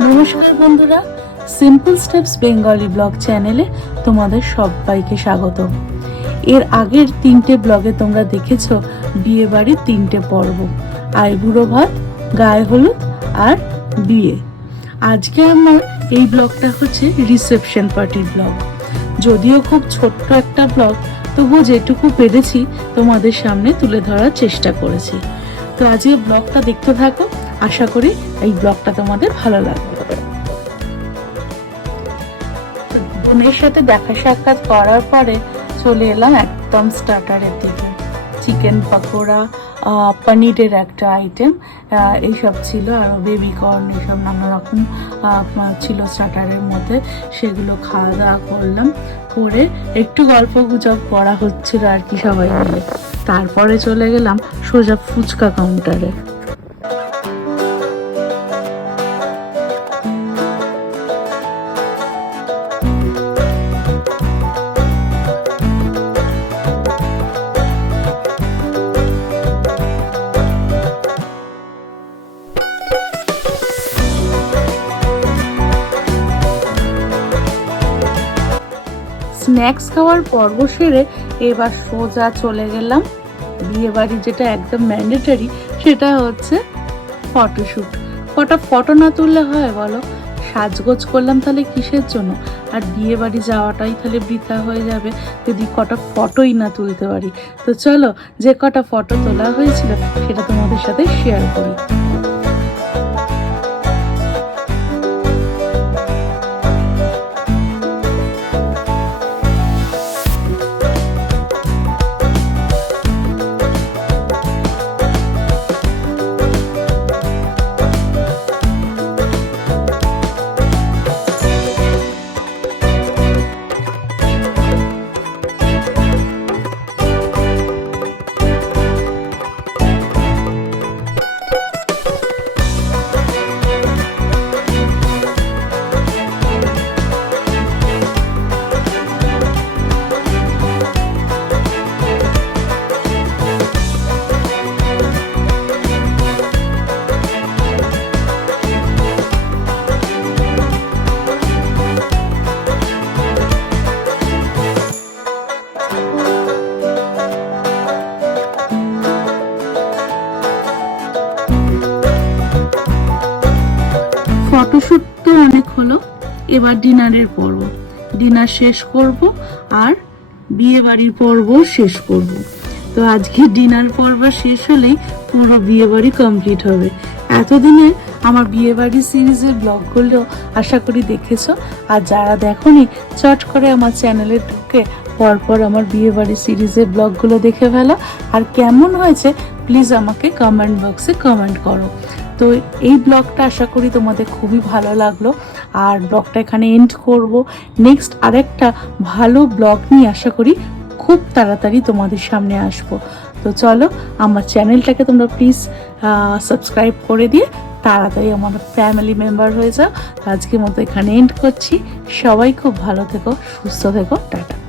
নমস্কার বন্ধুরা simple steps Bengali blog চ্যানেলে তোমাদের সবাইকে স্বাগত। এর আগের তিনটে ব্লগে তোমরা দেখেছ, বিয়ে বাড়ির তিনটে পর্ব, আইবুড়ো ভাত, গায়ে হলুদ আর বিয়ে। আজকে আমার এই ব্লগটা হচ্ছে রিসেপশন পার্টির ব্লগ যদিও খুব ছোট্ট একটা ব্লগ তবুও যেটুকু পেরেছি তোমাদের সামনে তুলে ধরার চেষ্টা করেছি। তো আজকে ব্লগটা দেখতে থাকো, আশা করি এই ব্লগটা তোমাদের ভালো লাগবে। বোনের সাথে দেখা সাক্ষাৎ করার পরে চলে এলাম একদম স্টার্টারের দিকে। চিকেন পাকোড়া পনিরের একটা আইটেম এইসব ছিল, আর বেবি কর্ন এইসব নানা রকম ছিল স্টার্টারের মধ্যে, সেগুলো খাওয়া দাওয়া করলাম, করে একটু গল্প গুজব করা হচ্ছিল আর কি সবাই মিলে। তারপরে চলে গেলাম সোজা ফুচকা কাউন্টারে স্ন্যাক্স খাওয়ার পর্ব সেরে এবার সোজা চলে গেলাম। বিয়ে বাড়ি যেটা একদম ম্যান্ডেটারি সেটা হচ্ছে ফটোশ্যুট কটা ফটো না তুললে হয় বলো? সাজগোজ করলাম তাহলে কিসের জন্য? আর বিয়ে বাড়ি যাওয়াটাই তাহলে বৃথা হয়ে যাবে যদি কটা ফটোই না তুলতে পারি। তো চলো, যে কটা ফটো তোলা হয়েছিল সেটা তোমাদের সাথে শেয়ার করি। ফটোশ্যুট তো অনেক হলো, এবার ডিনারের পর্ব। ডিনার শেষ করব আর বিয়ে বাড়ির পর্ব শেষ করব। তো আজকে ডিনার পর্ব শেষ হলেই পুরো বিয়ে বাড়ি কমপ্লিট হবে। এতদিনে আমার বিয়ে বাড়ি সিরিজের ব্লগগুলো আশা করি দেখেছ। আর যারা দেখোনি, চট করে আমার চ্যানেলে ঢুকে পরপর আমার বিয়ে বাড়ি সিরিজের ব্লগগুলো দেখে ফেলো। আর কেমন হয়েছে প্লিজ আমাকে কমেন্ট বক্সে কমেন্ট করো। তো এই ব্লগটা আশা করি তোমাদের খুবই ভালো লাগল। আর ব্লগটা এখানে এন্ড করব। নেক্সট আরেকটা ভালো ব্লগ নিয়ে আশা করি খুব তাড়াতাড়ি তোমাদের সামনে আসব। তো চলো, আমার চ্যানেলটাকে তোমরা প্লিজ সাবস্ক্রাইব করে দিয়ে তাড়াতাড়ি আমার ফ্যামিলি মেম্বার হয়ে যাও। আজকের মতো এখানে এন্ড করছি। সবাই খুব ভালো থেকো, সুস্থ থেকো, টাটা।